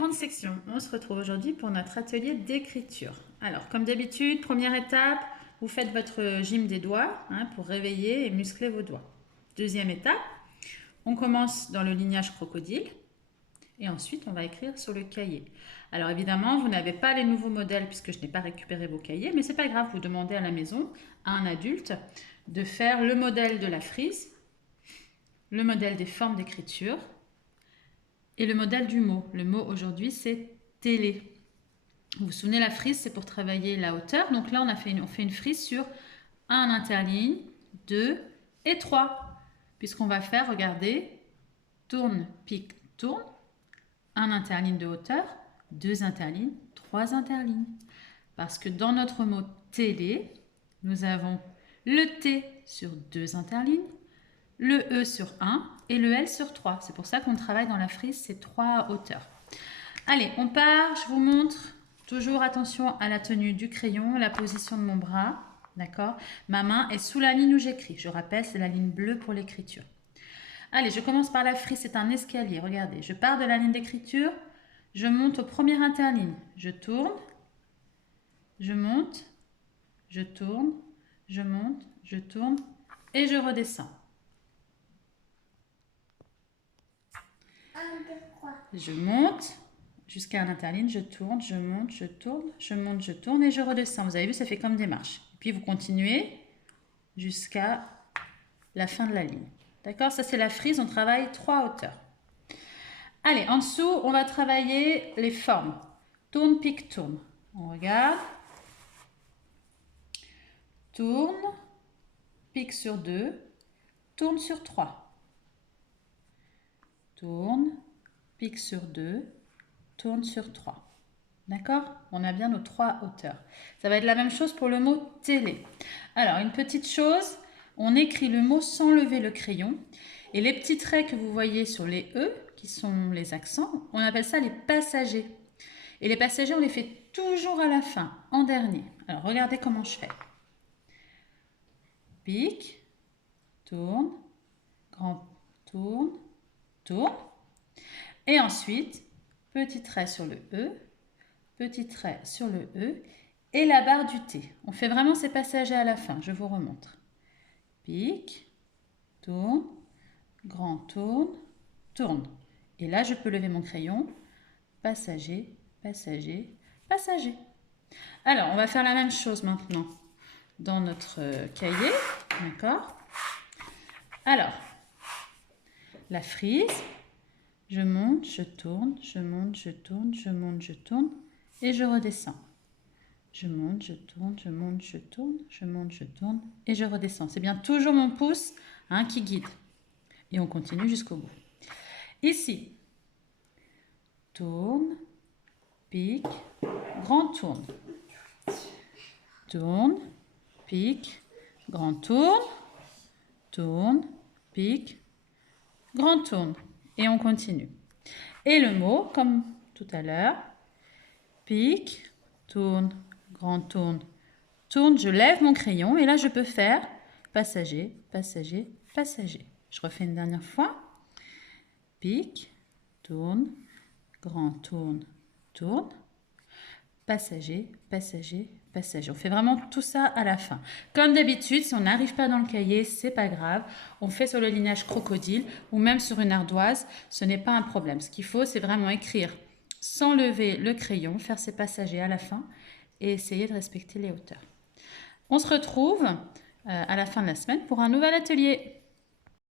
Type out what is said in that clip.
Grande section, on se retrouve aujourd'hui pour notre atelier d'écriture. Alors, comme d'habitude, première étape, vous faites votre gym des doigts pour réveiller et muscler vos doigts. Deuxième étape, on commence dans le lignage crocodile et ensuite on va écrire sur le cahier. Alors évidemment, vous n'avez pas les nouveaux modèles puisque je n'ai pas récupéré vos cahiers, mais c'est pas grave, vous demandez à la maison, à un adulte, de faire le modèle de la frise, le modèle des formes d'écriture, et le modèle du mot. Le mot aujourd'hui, c'est télé. Vous vous souvenez, la frise, c'est pour travailler la hauteur. Donc là, on fait une frise sur 1 interligne, 2 et 3. Puisqu'on va faire, regardez, tourne, pique, tourne. 1 interligne de hauteur, 2 interlignes, 3 interlignes. Parce que dans notre mot télé, nous avons le T sur 2 interlignes, le E sur 1 et le L sur 3. C'est pour ça qu'on travaille dans la frise ces 3 hauteurs. Allez, on part, je vous montre. Toujours attention à la tenue du crayon, la position de mon bras. D'accord? Ma main est sous la ligne où j'écris. Je rappelle, c'est la ligne bleue pour l'écriture. Allez, je commence par la frise, c'est un escalier. Regardez, je pars de la ligne d'écriture, je monte au premier interligne. Je tourne, je monte, je tourne, je monte, je tourne et je redescends. Je monte jusqu'à un interligne, je tourne, je monte, je tourne, je monte, je tourne et je redescends. Vous avez vu, ça fait comme des marches. Puis vous continuez jusqu'à la fin de la ligne. D'accord? Ça, c'est la frise. On travaille 3 hauteurs. Allez, en dessous, on va travailler les formes. Tourne, pique, tourne. On regarde. Tourne, pique sur 2, tourne sur 3. Tourne, pique sur 2, tourne sur 3. D'accord? On a bien nos 3 hauteurs. Ça va être la même chose pour le mot télé. Alors, une petite chose, on écrit le mot sans lever le crayon. Et les petits traits que vous voyez sur les E, qui sont les accents, on appelle ça les passagers. Et les passagers, on les fait toujours à la fin, en dernier. Alors, regardez comment je fais. Pique, tourne, grand tourne, tourne. Et ensuite, petit trait sur le E, petit trait sur le E et la barre du T. On fait vraiment ces passagers à la fin, je vous remontre. Pique, tourne, grand tourne, tourne. Et là, je peux lever mon crayon. Passager, passager, passager. Alors, on va faire la même chose maintenant dans notre cahier. D'accord? Alors, la frise, je monte, je tourne, je monte, je tourne, je monte, je tourne et je redescends. Je monte, je tourne, je monte, je tourne, je monte, je tourne et je redescends. C'est bien toujours mon pouce qui guide. Et on continue jusqu'au bout. Ici, tourne, pique, grand tourne. Tourne, pique, grand tourne, tourne, pique, grand tourne. Et on continue. Et le mot, comme tout à l'heure, pique, tourne, grand tourne, tourne. Je lève mon crayon et là, je peux faire passager, passager, passager. Je refais une dernière fois. Pique, tourne, grand tourne, tourne. Passager, passager, passager. On fait vraiment tout ça à la fin. Comme d'habitude, si on n'arrive pas dans le cahier, c'est pas grave. On fait sur le lignage crocodile ou même sur une ardoise, ce n'est pas un problème. Ce qu'il faut, c'est vraiment écrire sans lever le crayon, faire ces passagers à la fin et essayer de respecter les hauteurs. On se retrouve à la fin de la semaine pour un nouvel atelier.